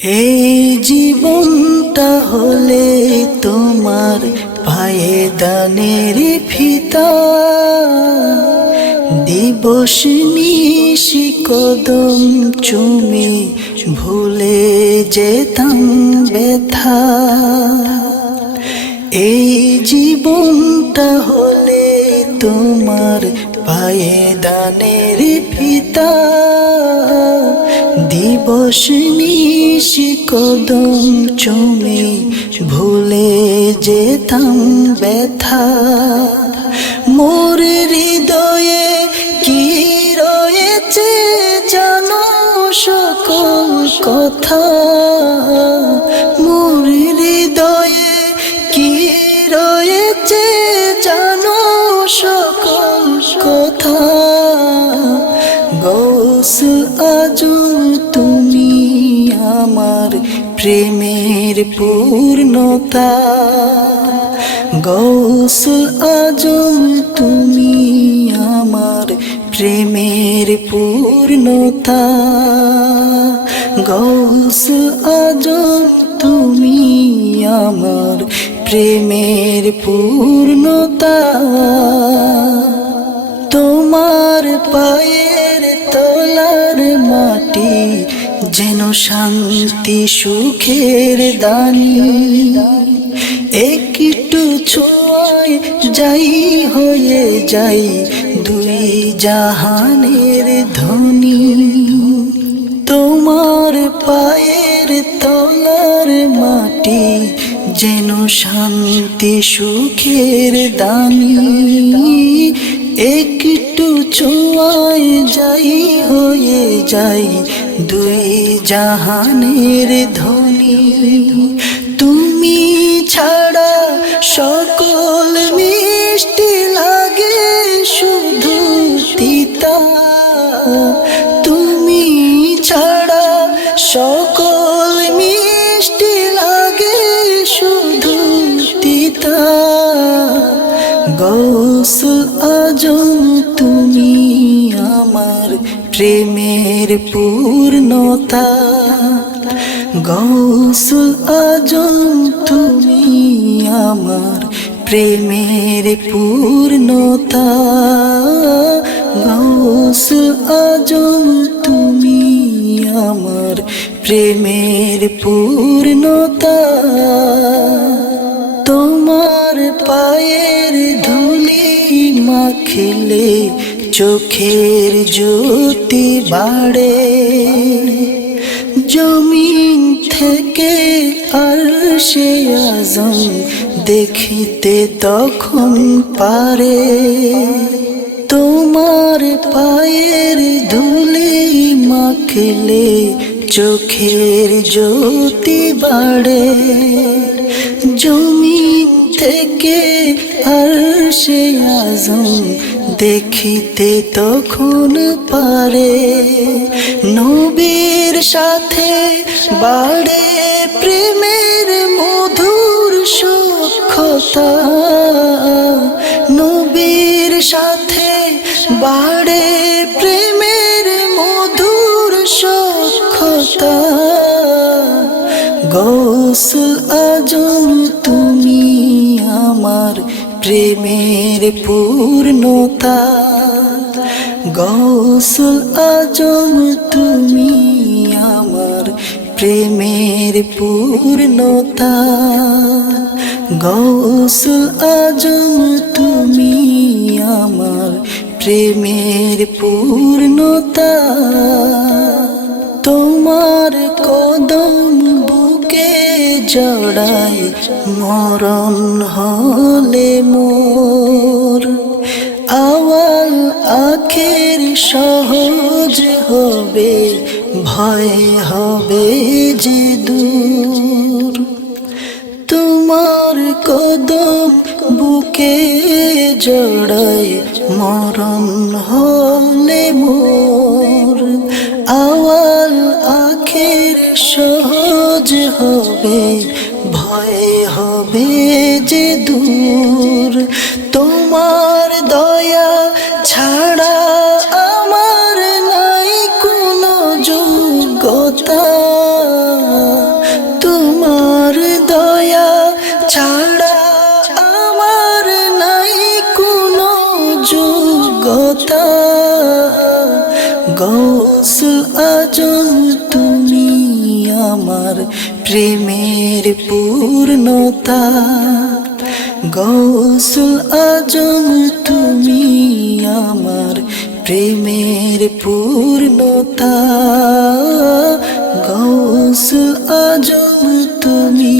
এই জীবনটা হলে তোমার পায়ে দানের ফিতা, দিবস নিশি কদম চুমে ভুলে যেতাম ব্যথা। এই জীবনটা হলে তোমার পায়ে দানের ফিতা, দিবস নিশি কদম চুমে ভুলে যেতাম ব্যথা। মোর হৃদয়ে কি রয়েছে জানো সকল কথা, মোর হৃদয়ে কি রয়েছে জানো সকল কথা। গৌসুল আজম তুমি আমার প্রেমের পূর্ণতা, গৌসুল আজম তুমি আমার প্রেমের পূর্ণতা, গৌসুল আজম তুমি আমার প্রেমের পূর্ণতা। তোমার পায়ের তলার মাটি যেন শান্তি সুখের দানি, একটু ছোঁয়ায় যাই হয়ে যাই দুই জাহানের ধনী। তোমার পায়ের তলার মাটি যেন শান্তি সুখের দানি, একটু ছোঁয়ায় যাই হয়ে যাই দুই জাহানের ধনী। তুমি ছাড়া সকল মিষ্টি লাগে শুধু তিতা, তুমি ছাড়া সকল মিষ্টি লাগে শুধু তিতা। গৌসুল আজম তুমি আমার প্রেমের পূর্ণতা, গৌসুল আজম তুমি আমার প্রেমের পূর্ণতা, গৌসুল আজম তুমি আমার প্রেমের পূর্ণতা। তোমার পায়ের ধুলি মাখলে চোখের জ্যোতি বাড়ে, জমিন থেকে আরশে আজম দেখিতে তখন পারে। তোমার পায়ের ধুলি মাখলে চোখের জ্যোতি বাড়ে, জমিন থেকে আরশে আজম দেখিতে তখন পারে। নবীর সাথে বাড়ে প্রেমের মধুর সখ্যতা, নবীর সাথে বাড়ে প্রেমের মধুর সখ্যতা। গৌসুল আজম তুমি আমার প্রেমের পূর্ণতা, গৌসুল আজম তুমি আমার প্রেমের পূর্ণতা, গৌসুল আজম তুমি আমার প্রেমের পূর্ণতা। তোমার কদম বুকে জড়াই মরণ হলে মোর, আওয়াল আখের সহজ হবে ভয় হবে যে দূর। তোমার কদম বুকে জড়াই মরণ হলে মোর, আওয়াল আখের সহজ হবে ভয় হবে যে দূর। তোমার দয়া ছাড়া আমার নাই কোনো যোগ্যতা। আমার প্রেমের পূর্ণতা। গৌসুল আজম তুমি আমার প্রেমের পূর্ণতা। গৌসুল আজম তুমি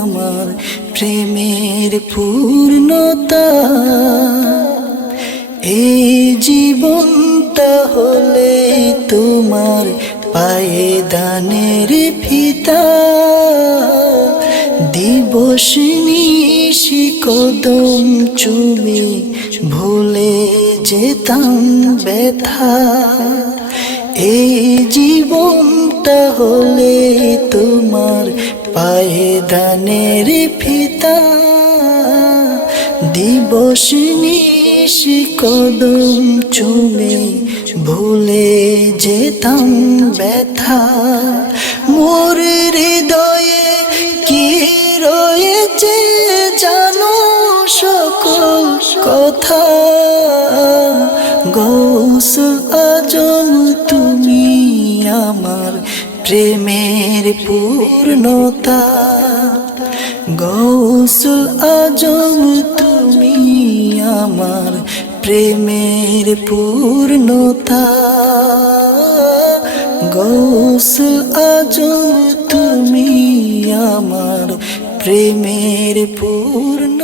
আমার প্রেমের পূর্ণতা। এই জীবনটা হলে তোমার পায়ে দানের ফিতা। দিবস নিশি কদম চুমে ভুলে যেতাম ব্যথা। এই জীবনটা হলে তোমার পায়ে দানের ফিতা। দিবস নিশি কদম চুমে ভুলে যেতাম ব্যথা। মোর হৃদয়ে কি রয়েছে জানো সকল কথা। গৌসুল আজম তুমি আমার প্রেমের পূর্ণতা। গৌসুল আজম তুমি আমার প্রেমের পূর্ণতা। গৌসুল আজম তুমি আমার প্রেমের পূর্ণ।